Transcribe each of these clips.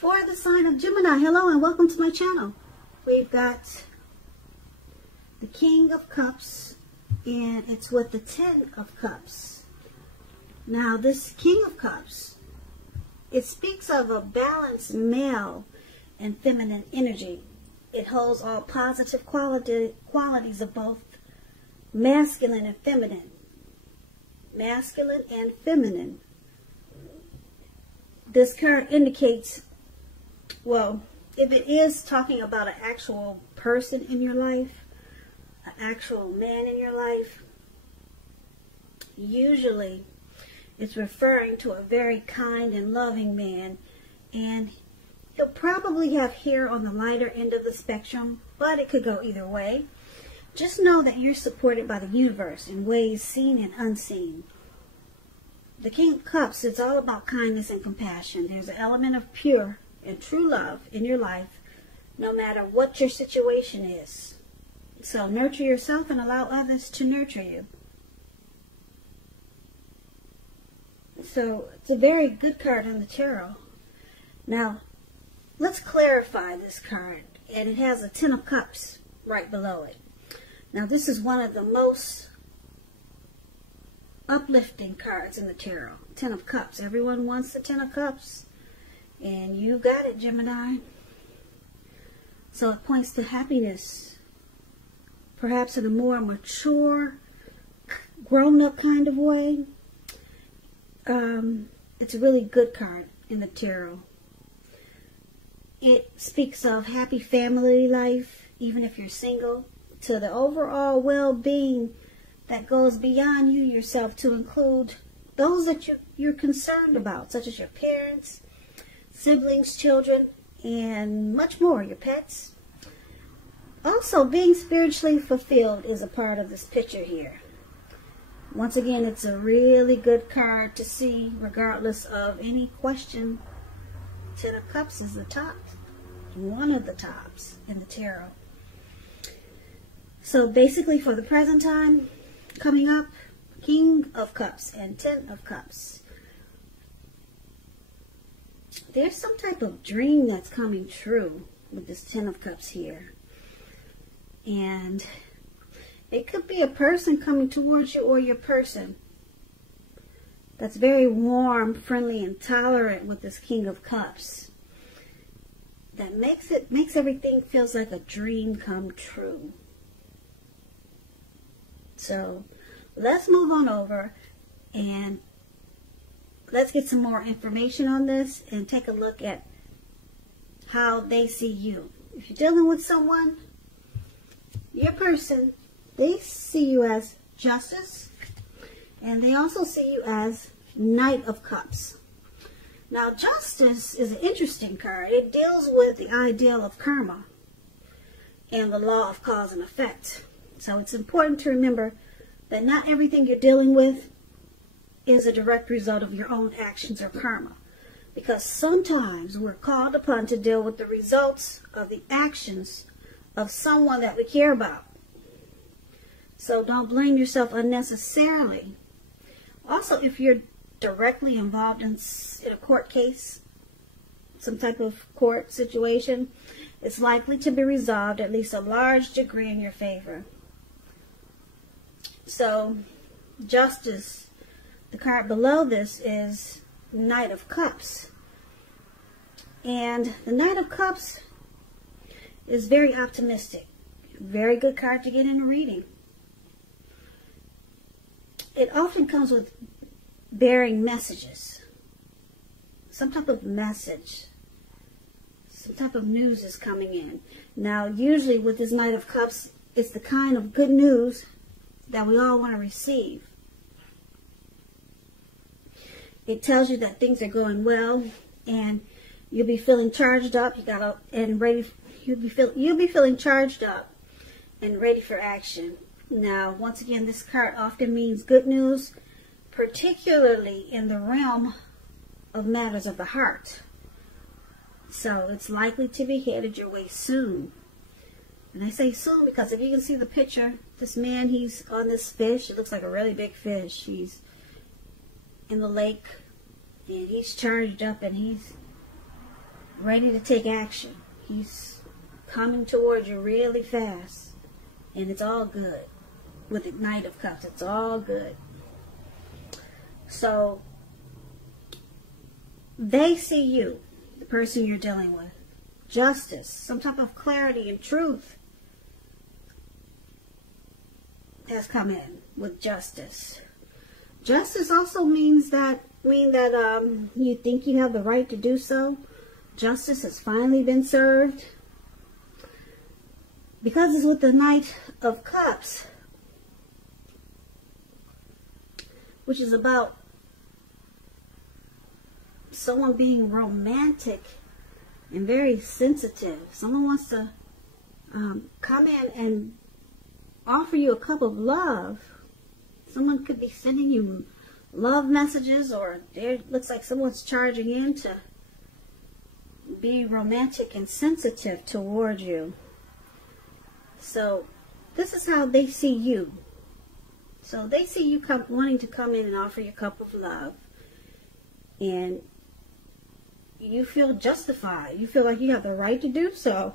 For the sign of Gemini, hello and welcome to my channel. We've got the King of Cups and it's with the Ten of Cups. Now this King of Cups, it speaks of a balanced male and feminine energy. It holds all positive qualities of both masculine and feminine. Masculine and feminine. This card indicates, well, if it is talking about an actual person in your life, an actual man in your life, usually it's referring to a very kind and loving man, and he'll probably have hair on the lighter end of the spectrum, but it could go either way. Just know that you're supported by the universe in ways seen and unseen. The King of Cups, it's all about kindness and compassion. There's an element of pure and true love in your life, no matter what your situation is. So nurture yourself and allow others to nurture you. So it's a very good card on the tarot. Now, let's clarify this card. And it has a Ten of Cups right below it. Now, this is one of the most uplifting cards in the tarot. Ten of Cups. Everyone wants the Ten of Cups. And you got it, Gemini. So it points to happiness. Perhaps in a more mature, grown-up kind of way. It's a really good card in the tarot. It speaks of happy family life, even if you're single, to the overall well-being that goes beyond you yourself to include those that you're concerned about, such as your parents, siblings, children, and much more, your pets. Also, being spiritually fulfilled is a part of this picture here. Once again, it's a really good card to see regardless of any question. Ten of Cups is the top, one of the tops in the tarot. So basically for the present time, coming up, King of Cups and Ten of Cups. There's some type of dream that's coming true with this Ten of Cups here. And it could be a person coming towards you or your person that's very warm, friendly, and tolerant with this King of Cups. That makes everything feels like a dream come true. So let's move on over and let's get some more information on this and take a look at how they see you. If you're dealing with someone, your person, they see you as Justice, and they also see you as Knight of Cups. Now, Justice is an interesting card. It deals with the ideal of karma and the law of cause and effect. So it's important to remember that not everything you're dealing with is a direct result of your own actions or karma. Because sometimes we're called upon to deal with the results of the actions of someone that we care about. So don't blame yourself unnecessarily. Also, if you're directly involved in a court case, some type of court situation, it's likely to be resolved at least a large degree in your favor. So, Justice, the card below this is Knight of Cups. And the Knight of Cups is very optimistic. Very good card to get in a reading. It often comes with bearing messages. Some type of message. Some type of news is coming in. Now, usually with this Knight of Cups, it's the kind of good news that we all want to receive. It tells you that things are going well and you'll be feeling charged up. You'll be feeling charged up and ready for action. Now, once again, this card often means good news, particularly in the realm of matters of the heart. So it's likely to be headed your way soon. And I say soon because if you can see the picture, this man, he's on this fish. It looks like a really big fish. He's in the lake and he's charged up and he's ready to take action. He's coming towards you really fast. And it's all good. With the Knight of Cups, it's all good. So, they see you, the person you're dealing with. Justice, some type of clarity and truth has come in with justice. Justice also means that you think you have the right to do so. Justice has finally been served. Because it's with the Knight of Cups, which is about someone being romantic and very sensitive. Someone wants to come in and offer you a cup of love. Someone could be sending you love messages, or it looks like someone's charging in to be romantic and sensitive toward you. So this is how they see you. So they see you wanting to come in and offer you a cup of love. And you feel justified. You feel like you have the right to do so.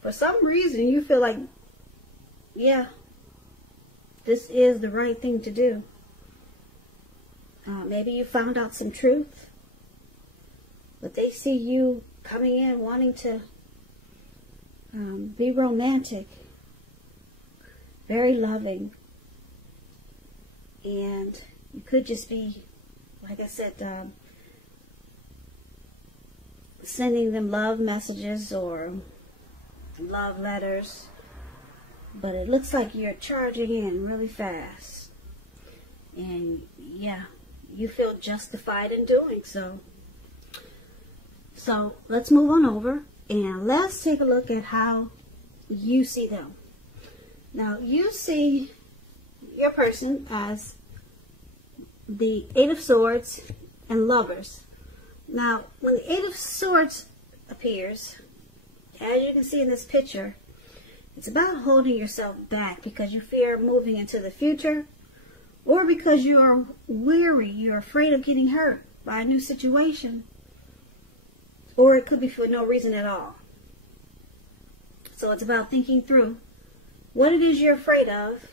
For some reason, you feel like, yeah, this is the right thing to do. Maybe you found out some truth. But they see you coming in wanting to be romantic, very loving. And you could just be, like I said, sending them love messages or love letters. But it looks like you're charging in really fast. And yeah, you feel justified in doing so. So let's move on over and let's take a look at how you see them. Now, you see your person as the Eight of Swords and Lovers. Now, when the Eight of Swords appears, as you can see in this picture, it's about holding yourself back because you fear moving into the future, or because you are weary, you're afraid of getting hurt by a new situation, or it could be for no reason at all. So it's about thinking through what it is you're afraid of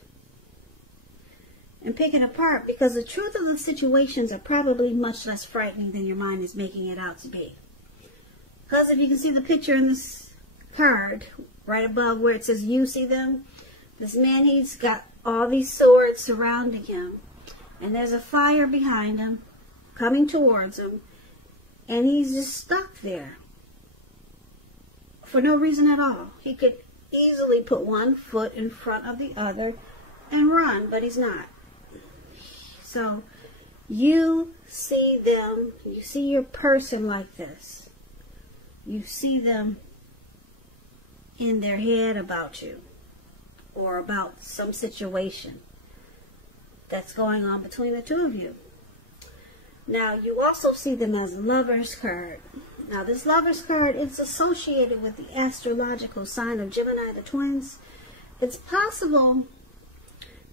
and picking apart, because the truth of the situations are probably much less frightening than your mind is making it out to be. Because if you can see the picture in this card, right above where it says you see them, this man, he's got all these swords surrounding him, and there's a fire behind him coming towards him, and he's just stuck there for no reason at all. He could easily put one foot in front of the other and run, but he's not. So you see them, you see your person like this. You see them in their head about you, or about some situation that's going on between the two of you. Now, you also see them as Lover's card. Now, this Lover's card is associated with the astrological sign of Gemini, the twins. It's possible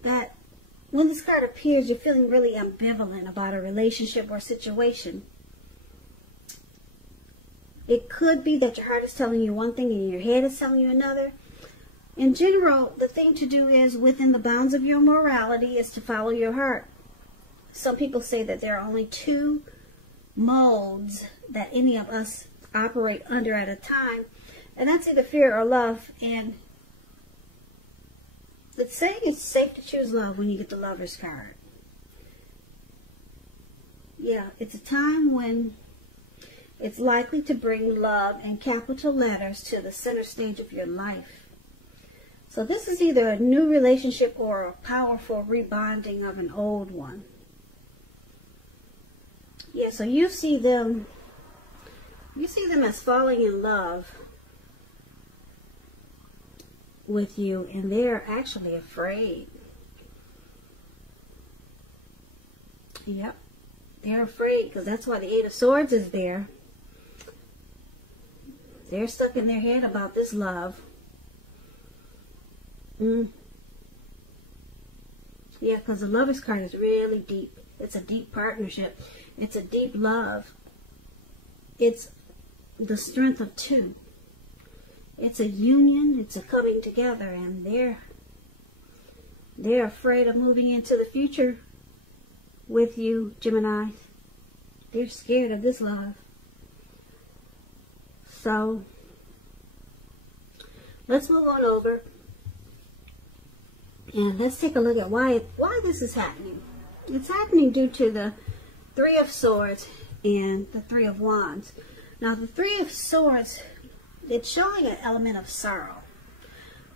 that when this card appears, you're feeling really ambivalent about a relationship or situation. It could be that your heart is telling you one thing and your head is telling you another. In general, the thing to do is, within the bounds of your morality, is to follow your heart. Some people say that there are only two modes that any of us operate under at a time, and that's either fear or love. And it's saying it's safe to choose love when you get the Lover's card. Yeah, it's a time when it's likely to bring love in capital letters to the center stage of your life. So this is either a new relationship or a powerful rebonding of an old one. Yeah, so you see them as falling in love with you, and they're actually afraid. Yep, they're afraid, because that's why the Eight of Swords is there. They're stuck in their head about this love. Yeah, because the Lover's card is really deep. It's a deep partnership. It's a deep love. It's the strength of two. It's a union, it's a coming together, and they're afraid of moving into the future with you, Gemini. They're scared of this love. So, let's move on over and let's take a look at why this is happening. It's happening due to the Three of Swords and the Three of Wands. Now, the Three of Swords, it's showing an element of sorrow.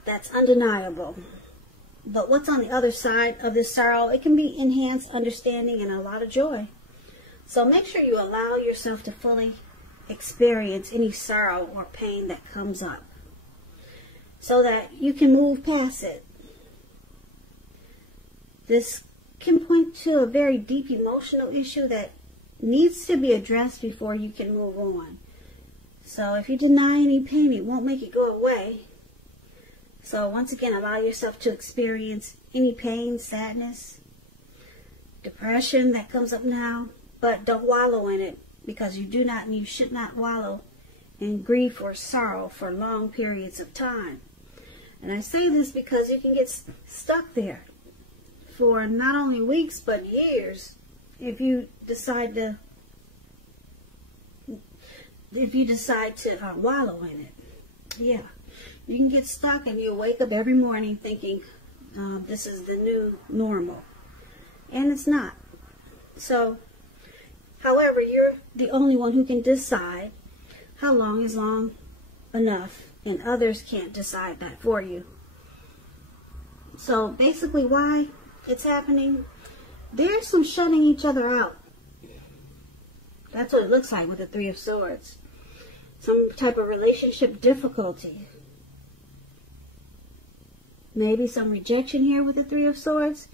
That's undeniable. But what's on the other side of this sorrow? It can be enhanced understanding and a lot of joy. So make sure you allow yourself to fully experience any sorrow or pain that comes up, so that you can move past it. This can point to a very deep emotional issue that needs to be addressed before you can move on. So if you deny any pain, it won't make it go away. So once again, allow yourself to experience any pain, sadness, depression that comes up now, but don't wallow in it, because you do not and you should not wallow in grief or sorrow for long periods of time. And I say this because you can get stuck there for not only weeks but years if you decide to wallow in it. Yeah, you can get stuck and you wake up every morning thinking this is the new normal, and it's not. So, however, you're the only one who can decide how long is long enough, and others can't decide that for you. So basically, why it's happening, there's some shutting each other out. That's what it looks like with the Three of Swords. Some type of relationship difficulty. Maybe some rejection here with the Three of Swords.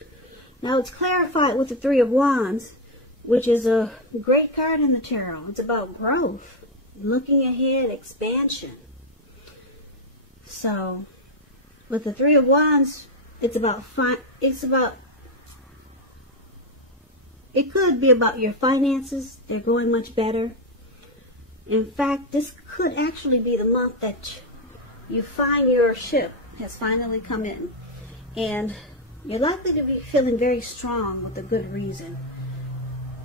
Now it's clarified with the Three of Wands, which is a great card in the tarot. It's about growth, looking ahead, expansion. So, with the Three of Wands, it could be about your finances. They're going much better. In fact, this could actually be the month that you find your ship has finally come in, and you're likely to be feeling very strong with a good reason.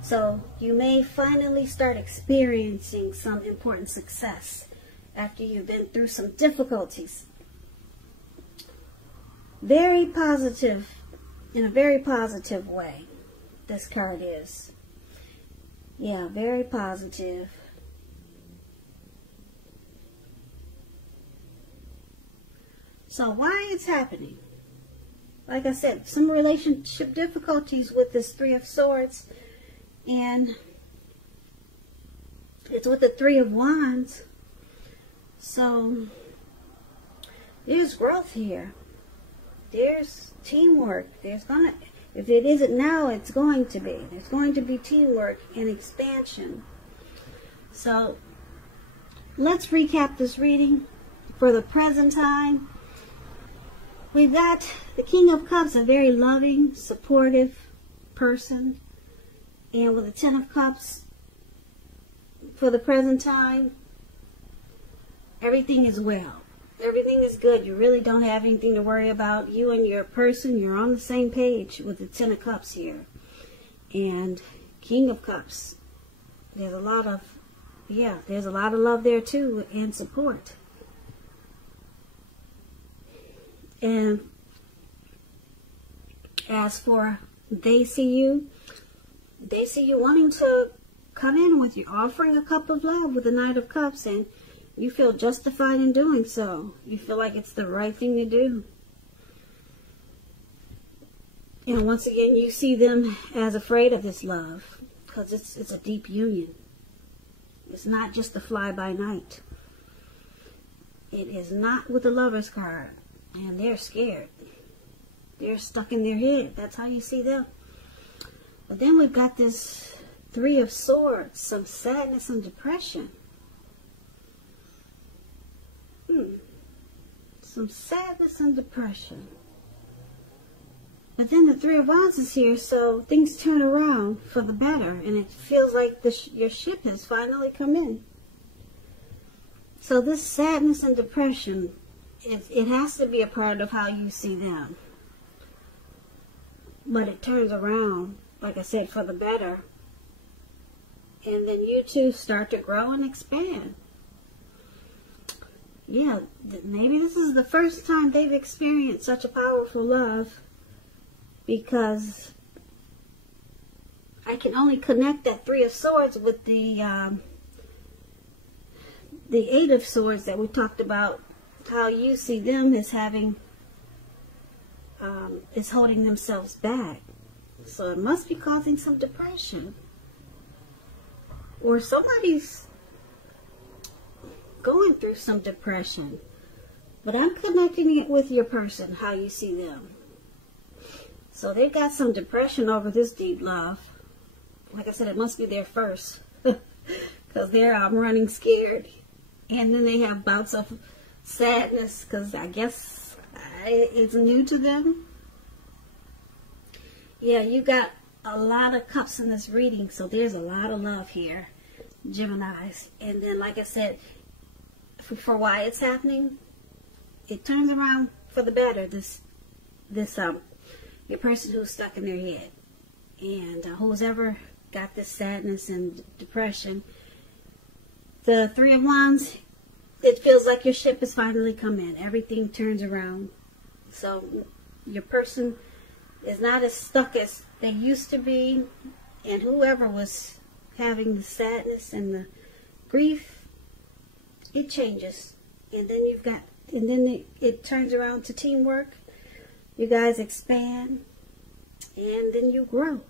So you may finally start experiencing some important success after you've been through some difficulties. Very positive, in a very positive way, this card is. Yeah, very positive. So why it's happening? Like I said, some relationship difficulties with this Three of Swords, and it's with the Three of Wands. So there's growth here. There's teamwork. If it isn't now, it's going to be. There's going to be teamwork and expansion. So let's recap this reading for the present time. We've got the King of Cups, a very loving, supportive person. And with the Ten of Cups, for the present time, everything is well. Everything is good. You really don't have anything to worry about. You and your person, you're on the same page with the Ten of Cups here. And King of Cups, there's a lot of love there too, and support. And as for they see you wanting to come in with you, offering a cup of love with the Knight of Cups, and you feel justified in doing so. You feel like it's the right thing to do. And once again, you see them as afraid of this love, because it's a deep union. It's not just a fly-by-night. It is not with the Lover's card. And they're scared. They're stuck in their head. That's how you see them. But then we've got this Three of Swords, some sadness and depression. Some sadness and depression. But then the Three of Wands is here, so things turn around for the better, and it feels like your ship has finally come in. So this sadness and depression, it has to be a part of how you see them. But it turns around, like I said, for the better. And then you two start to grow and expand. Yeah, maybe this is the first time they've experienced such a powerful love, because I can only connect that Three of Swords with the Eight of Swords that we talked about, how you see them as having, is holding themselves back. So it must be causing some depression. Or somebody's going through some depression. But I'm connecting it with your person, how you see them. So they've got some depression over this deep love. Like I said, it must be their first. Because they're running scared. And then they have bouts of sadness, because I guess it's new to them. Yeah, you got a lot of cups in this reading, so there's a lot of love here, Geminis. And then, like I said, for why it's happening, it turns around for the better. Your person who's stuck in their head, and who's ever got this sadness and depression. The Three of Wands, it feels like your ship has finally come in. Everything turns around. So your person is not as stuck as they used to be. And whoever was having the sadness and the grief, it changes. And then it turns around to teamwork. You guys expand. And then you grow.